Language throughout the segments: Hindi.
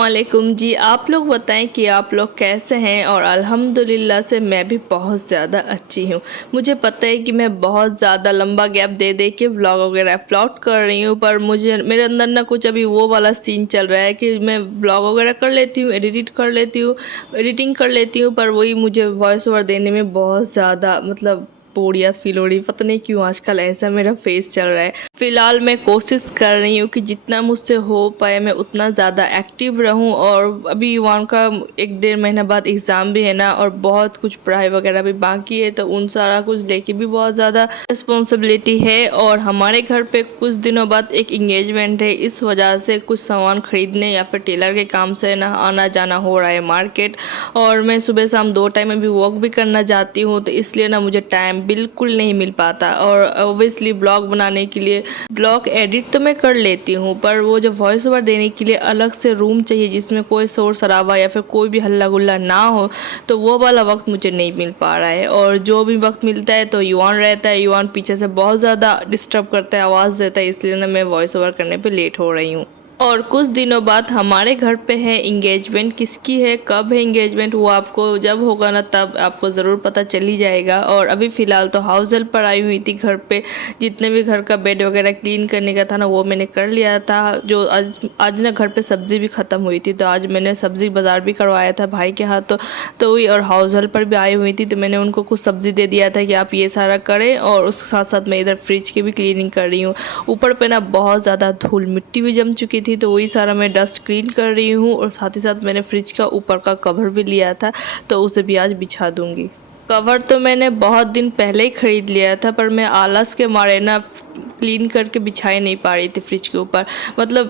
वालेकुम जी। आप लोग बताएं कि आप लोग कैसे हैं। और अल्हम्दुलिल्लाह से मैं भी बहुत ज़्यादा अच्छी हूँ। मुझे पता है कि मैं बहुत ज़्यादा लंबा गैप दे दे के व्लॉग वगैरह अपलोड कर रही हूँ, पर मुझे मेरे अंदर ना कुछ अभी वो वाला सीन चल रहा है कि मैं व्लॉग वगैरह कर लेती हूँ, एडिटिंग कर लेती हूँ, पर वही मुझे वॉइस ओवर देने में बहुत ज़्यादा बोरियत फील हो रही। पता नहीं क्यों आजकल ऐसा मेरा फेस चल रहा है। फिलहाल मैं कोशिश कर रही हूँ कि जितना मुझसे हो पाए मैं उतना ज़्यादा एक्टिव रहूँ। और अभी युवान का 1-1.5 महीना बाद एग्ज़ाम भी है ना, और बहुत कुछ पढ़ाई वगैरह भी बाकी है, तो उन सारा कुछ लेके भी बहुत ज़्यादा रिस्पॉन्सिबिलिटी है। और हमारे घर पे कुछ दिनों बाद एक इंगेजमेंट है, इस वजह से कुछ सामान खरीदने या फिर टेलर के काम से ना आना जाना हो रहा है मार्केट। और मैं सुबह शाम 2 टाइम में भी वॉक भी करना जाती हूँ, तो इसलिए ना मुझे टाइम बिल्कुल नहीं मिल पाता। और ऑब्वियसली ब्लॉग बनाने के लिए ब्लॉग एडिट तो मैं कर लेती हूँ, पर वो जो वॉइस ओवर देने के लिए अलग से रूम चाहिए जिसमें कोई शोर शराबा या फिर कोई भी हल्ला गुल्ला ना हो, तो वो वाला वक्त मुझे नहीं मिल पा रहा है। और जो भी वक्त मिलता है तो युवान रहता है, युवान पीछे से बहुत ज़्यादा डिस्टर्ब करता है, आवाज़ देता है, इसलिए ना मैं वॉइस ओवर करने पे लेट हो रही हूँ। और कुछ दिनों बाद हमारे घर पे है इंगेजमेंट। किसकी है, कब है इंगेजमेंट, वो आपको जब होगा ना तब आपको ज़रूर पता चल ही जाएगा। और अभी फ़िलहाल तो हाउस हेल्प पर आई हुई थी घर पे। जितने भी घर का बेड वगैरह क्लीन करने का था ना वो मैंने कर लिया था। जो आज ना घर पे सब्ज़ी भी ख़त्म हुई थी, तो आज मैंने सब्ज़ी बाज़ार भी करवाया था भाई के हाथ। तो वही, और हाउस हेल्प पर भी आई हुई थी, तो मैंने उनको कुछ सब्ज़ी दे दिया था कि आप ये सारा करें। और उसके साथ साथ मैं इधर फ्रिज की भी क्लीनिंग कर रही हूँ। ऊपर पे ना बहुत ज़्यादा धूल मिट्टी भी जम चुकी थी, तो वही सारा मैं डस्ट क्लीन कर रही हूँ। और साथ ही साथ मैंने फ्रिज का ऊपर का कवर भी लिया था, तो उसे भी आज बिछा दूंगी। कवर तो मैंने बहुत दिन पहले ही ख़रीद लिया था, पर मैं आलस के मारे ना क्लीन करके बिछा ही नहीं पा रही थी फ्रिज के ऊपर।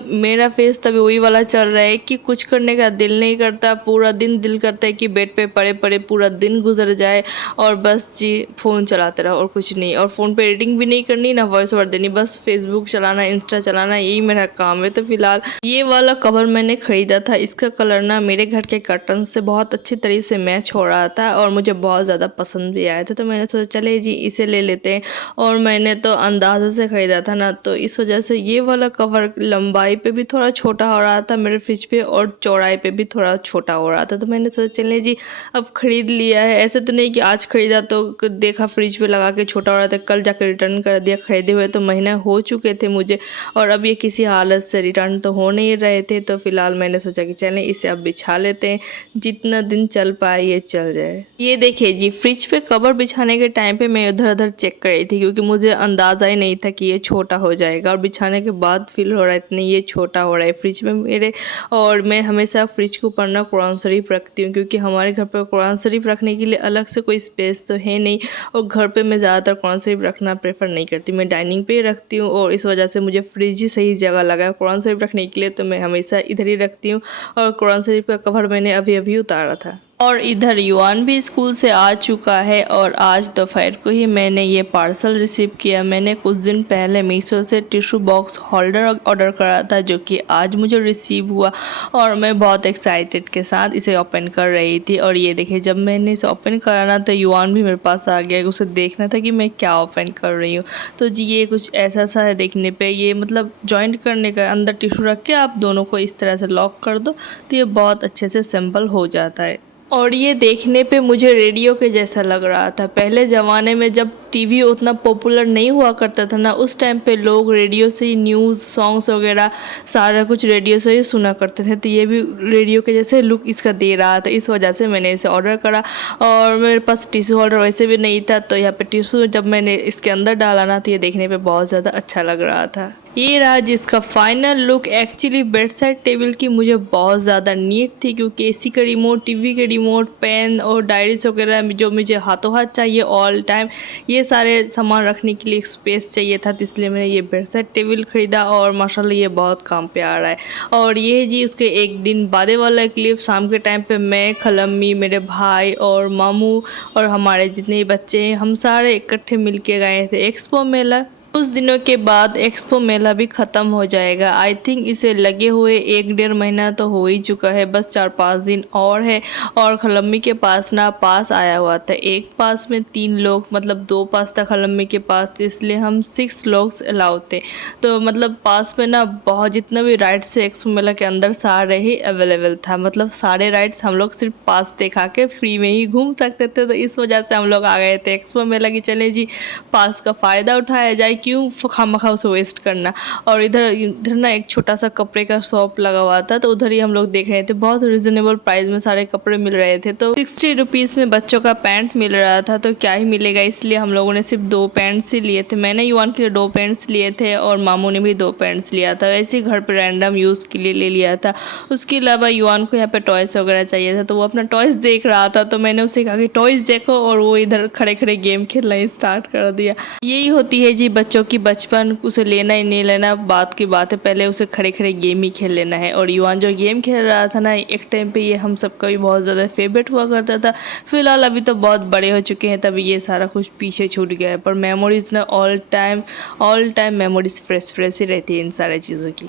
मेरा फेस तभी वही वाला चल रहा है कि कुछ करने का दिल नहीं करता। पूरा दिन दिल करता है कि बेड पे पड़े पड़े पूरा दिन गुजर जाए और बस जी फ़ोन चलाते रहो और कुछ नहीं। और फ़ोन पे एडिटिंग भी नहीं करनी, ना वॉइस ओवर देनी, बस फेसबुक चलाना, इंस्टा चलाना, यही मेरा काम है। तो फिलहाल ये वाला कवर मैंने ख़रीदा था। इसका कलर ना मेरे घर के कर्टन से बहुत अच्छी तरीके से मैच हो रहा था और मुझे बहुत ज़्यादा पसंद भी आया था, तो मैंने सोचा चले जी इसे ले लेते हैं। और मैंने तो अंदाज़े से ख़रीदा था ना, तो इस वजह से ये वाला कवर लंबाई पे भी थोड़ा छोटा हो रहा था मेरे फ्रिज पे, और चौड़ाई पे भी थोड़ा छोटा हो रहा था। तो मैंने सोचा चले जी अब ख़रीद लिया है। ऐसे तो नहीं कि आज ख़रीदा तो देखा फ्रिज पे लगा के छोटा हो रहा था, कल जाकर रिटर्न कर दिया। ख़रीदे हुए तो महीने हो चुके थे मुझे, और अब ये किसी हालत से रिटर्न तो हो नहीं रहे थे। तो फिलहाल मैंने सोचा कि चलें इसे अब बिछा लेते हैं, जितना दिन चल पाए ये चल जाए। ये देखिए जी, फ्रिज पे कवर बिछाने के टाइम पे मैं इधर उधर चेक कर रही थी, क्योंकि मुझे अंदाज़ा ही नहीं था कि ये छोटा हो जाएगा। और बिछाने के बाद फील हो रहा है इतने ये छोटा हो रहा है फ्रिज में मेरे। और मैं हमेशा फ्रिज के ऊपर ना कुरान शरीफ रखती हूँ, क्योंकि हमारे घर पर कुरान शरीफ रखने के लिए अलग से कोई स्पेस तो है नहीं। और घर पे मैं ज़्यादातर कुरान शरीफ रखना प्रेफर नहीं करती, मैं डाइनिंग पे ही रखती हूँ। और इस वजह से मुझे फ्रिज ही सही जगह लगा है कुरान शरीफ रखने के लिए, तो मैं हमेशा इधर ही रखती हूँ। और कुरान शरीफ का कवर मैंने अभी अभी उतारा था। और इधर युवान भी स्कूल से आ चुका है, और आज दोपहर को ही मैंने ये पार्सल रिसीव किया। मैंने कुछ दिन पहले मीशो से टिश्यू बॉक्स होल्डर ऑर्डर करा था, जो कि आज मुझे रिसीव हुआ। और मैं बहुत एक्साइटेड के साथ इसे ओपन कर रही थी। और ये देखिए, जब मैंने इसे ओपन करा ना, तो युवान भी मेरे पास आ गया। उसे देखना था कि मैं क्या ओपन कर रही हूँ। तो जी ये कुछ ऐसा सा है देखने पे। ये जॉइंट करने का, अंदर टिश्यू रख के आप दोनों को इस तरह से लॉक कर दो, तो ये बहुत अच्छे से सिंपल हो जाता है। और ये देखने पे मुझे रेडियो के जैसा लग रहा था। पहले ज़माने में जब टीवी उतना पॉपुलर नहीं हुआ करता था ना, उस टाइम पे लोग रेडियो से ही न्यूज़, सॉन्ग्स वगैरह सारा कुछ रेडियो से ही सुना करते थे। तो ये भी रेडियो के जैसे लुक इसका दे रहा था, इस वजह से मैंने इसे ऑर्डर करा। और मेरे पास टिश्यू होल्डर वैसे भी नहीं था, तो यहाँ पे टिश्यू जब मैंने इसके अंदर डाला ना, तो ये देखने पे बहुत ज़्यादा अच्छा लग रहा था। ये रहा जिसका final look. Actually bed side table की मुझे बहुत ज़्यादा नीड थी, क्योंकि एसी का रिमोट, टीवी के रिमोट, पेन और डायरीज वगैरह जो मुझे हाथों हाथ चाहिए ऑल टाइम, ये सारे सामान रखने के लिए एक स्पेस चाहिए था। तो इसलिए मैंने ये बेड साइड टेबल ख़रीदा, और माशाल्लाह ये बहुत काम पे आ रहा है। और ये जी उसके एक दिन बाद वाला क्लिप, शाम के टाइम पे मैं, खलम्मी, मेरे भाई और मामू और हमारे जितने बच्चे हैं, हम सारे इकट्ठे मिल के गए थे एक्सपो मेला। कुछ दिनों के बाद एक्सपो मेला भी ख़त्म हो जाएगा। आई थिंक इसे लगे हुए 1-1.5 महीना तो हो ही चुका है, बस 4-5 दिन और है। और खलम्मी के पास ना पास आया हुआ था, एक पास में 3 लोग, मतलब 2 पास था खलम्मी के पास, तो इसलिए हम 6 लोग अलाउ थे। तो मतलब पास में ना बहुत जितना भी राइड्स थे एक्सपो मेला के अंदर सारे ही अवेलेबल था, मतलब सारे राइड्स हम लोग सिर्फ पास दिखा के फ्री में ही घूम सकते थे। तो इस वजह से हम लोग आ गए थे एक्सपो मेला की, चले जी पास का फ़ायदा उठाया जाए, क्यों खामखा उसे वेस्ट करना। और इधर इधर ना एक छोटा सा कपड़े का शॉप लगा हुआ था, तो उधर ही हम लोग देख रहे थे, बहुत रिजनेबल प्राइस में सारे कपड़े मिल रहे थे। तो 60 रुपीज़ में बच्चों का पैंट मिल रहा था, तो क्या ही मिलेगा, इसलिए हम लोगों ने सिर्फ 2 पैंट्स ही लिए थे। मैंने युवान के लिए 2 पैंट्स लिए थे और मामू ने भी 2 पैंट्स लिया था, वैसे ही घर पर रैंडम यूज़ के लिए ले लिया था। उसके अलावा युवान को यहाँ पे टॉयज़ वगैरह चाहिए था, तो वो अपना टॉयज़ देख रहा था, तो मैंने उससे कहा कि टॉयज़ देखो, और वो इधर खड़े खड़े गेम खेलना स्टार्ट कर दिया। यही होती है जी बच्चों की बचपन, उसे लेना ही नहीं लेना बात की बात है, पहले उसे खड़े खड़े गेम ही खेल लेना है। और युवान जो गेम खेल रहा था ना, एक टाइम पे ये हम सबका भी बहुत ज़्यादा फेवरेट हुआ करता था। फिलहाल अभी तो बहुत बड़े हो चुके हैं, तभी ये सारा कुछ पीछे छूट गया है, पर मेमोरीज ना all time memories fresh fresh ही रहती है इन सारी चीज़ों की।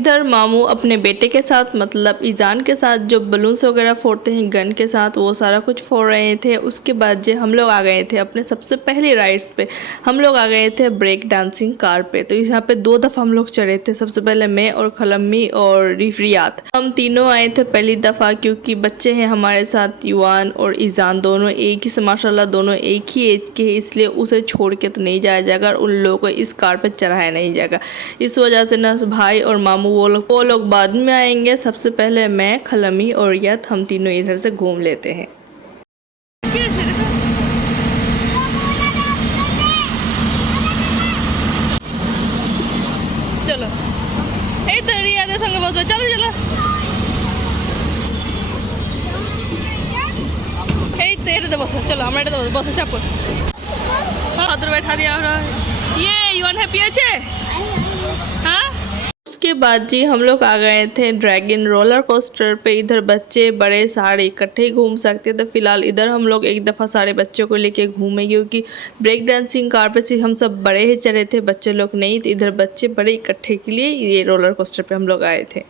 इधर मामू अपने बेटे के साथ, मतलब ईजान के साथ, जो बलून्स वगैरह फोड़ते हैं गन के साथ, वो सारा कुछ फोड़ रहे थे। उसके बाद जो हम लोग आ गए थे अपने सबसे पहले राइड्स पे, हम लोग आ गए थे ब्रेक डांसिंग कार पे। तो यहाँ पे 2 दफ़ा हम लोग चढ़े थे, सबसे पहले मैं और खलम्मी और रिफरियात, हम तीनों आए थे पहली दफ़ा, क्योंकि बच्चे हैं हमारे साथ, युवान और ईजान दोनों एक ही से, माशाल्लाह दोनों एक ही एज के, इसलिए उसे छोड़ के तो नहीं जाया जाएगा और उन लोगों को इस कार पे चढ़ाया नहीं जाएगा। इस वजह से ना भाई और मामू वो लोग बाद में आएंगे, सबसे पहले मैं, खलमी और यत, हम तीनों इधर से घूम लेते हैं। चलो चलो चलो बसो, चलो हमारे बसो चाप, हाँ उधर बैठा दिया। ये युवान हैप्पी है। हाँ, उसके बाद जी हम लोग आ गए थे ड्रैगन रोलर कोस्टर पे। इधर बच्चे बड़े सारे इकट्ठे घूम सकते थे। फिलहाल इधर हम लोग एक दफ़ा सारे बच्चों को लेके घूमे, क्योंकि ब्रेक डांसिंग कार पे सिर्फ हम सब बड़े ही चढ़े थे, बच्चे लोग नहीं। तो इधर बच्चे बड़े इकट्ठे के लिए ये रोलर कोस्टर पे हम लोग आए थे।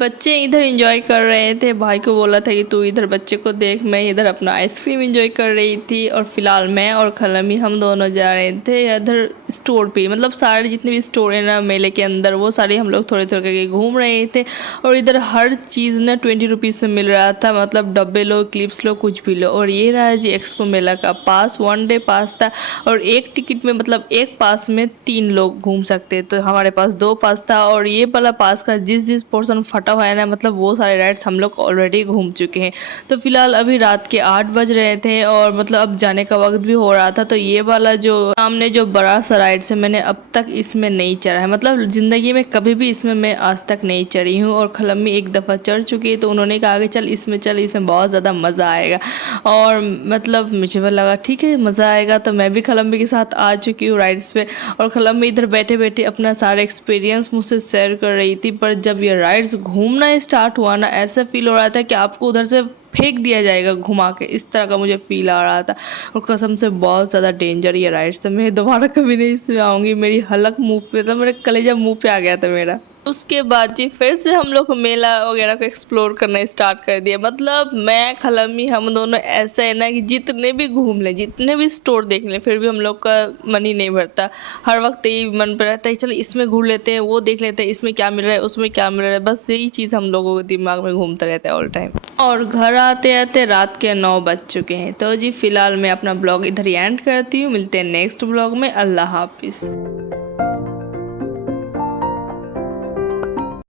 बच्चे इधर एंजॉय कर रहे थे, भाई को बोला था कि तू इधर बच्चे को देख, मैं इधर अपना आइसक्रीम एंजॉय कर रही थी। और फिलहाल मैं और खलमी हम दोनों जा रहे थे इधर स्टोर पे, मतलब सारे जितने भी स्टोर है ना मेले के अंदर, वो सारे हम लोग थोड़े थोड़े करके घूम रहे थे। और इधर हर चीज़ ना 20 रुपीज़ में मिल रहा था, मतलब डब्बे लो, क्लिप्स लो, कुछ भी लो। और ये रहा जी एक्सपो मेला का पास, 1 डे पास था, और एक टिकट में, मतलब एक पास में 3 लोग घूम सकते। तो हमारे पास 2 पास था, और ये वाला पास का जिस पोर्शन फटा हुआ है ना, मतलब वो सारे राइड्स हम लोग ऑलरेडी घूम चुके हैं। तो फिलहाल अभी रात के 8 बज रहे थे, और मतलब अब जाने का वक्त भी हो रहा था। तो ये वाला जो सामने जो बड़ा सा राइड्स है, मैंने अब तक इसमें नहीं चढ़ा है, मतलब ज़िंदगी में कभी भी इसमें मैं आज तक नहीं चढ़ी हूँ। और खलम्मी एक दफ़ा चढ़ चुकी है, तो उन्होंने कहा कि चल इसमें बहुत ज़्यादा मज़ा आएगा। और मतलब मुझे लगा ठीक है मज़ा आएगा, तो मैं भी खलम्मी के साथ आ चुकी हूँ राइड्स पे। और खलम्मी इधर बैठे बैठे अपना सारा एक्सपीरियंस मुझसे शेयर कर रही थी। पर जब ये राइड्स घूमना स्टार्ट हुआ ना, ऐसा फील हो रहा था कि आपको उधर से फेंक दिया जाएगा घुमा के, इस तरह का मुझे फील आ रहा था। और कसम से बहुत ज़्यादा डेंजर ये राइड्स है, मैं दोबारा कभी नहीं इसमें आऊँगी। मेरी हलक मुंह पे था, मेरा कलेजा मुंह पे आ गया था मेरा। उसके बाद जी फिर से हम लोग मेला वगैरह को एक्सप्लोर करना स्टार्ट कर दिया। मतलब मैं खलमी हम दोनों ऐसा है ना कि जितने भी घूम लें, जितने भी स्टोर देख लें, फिर भी हम लोग का मन ही नहीं भरता। हर वक्त यही मन पर रहता है चलो इसमें घूम लेते हैं, वो देख लेते हैं, इसमें क्या मिल रहा है, उसमें क्या मिल रहा है, बस यही चीज़ हम लोगों के दिमाग में घूमता रहता है ऑल टाइम। और घर आते आते रात के 9 बज चुके हैं। तो जी फिलहाल मैं अपना ब्लॉग इधर ही एंड करती हूँ, मिलते हैं नेक्स्ट ब्लॉग में। अल्लाह हाफिज़।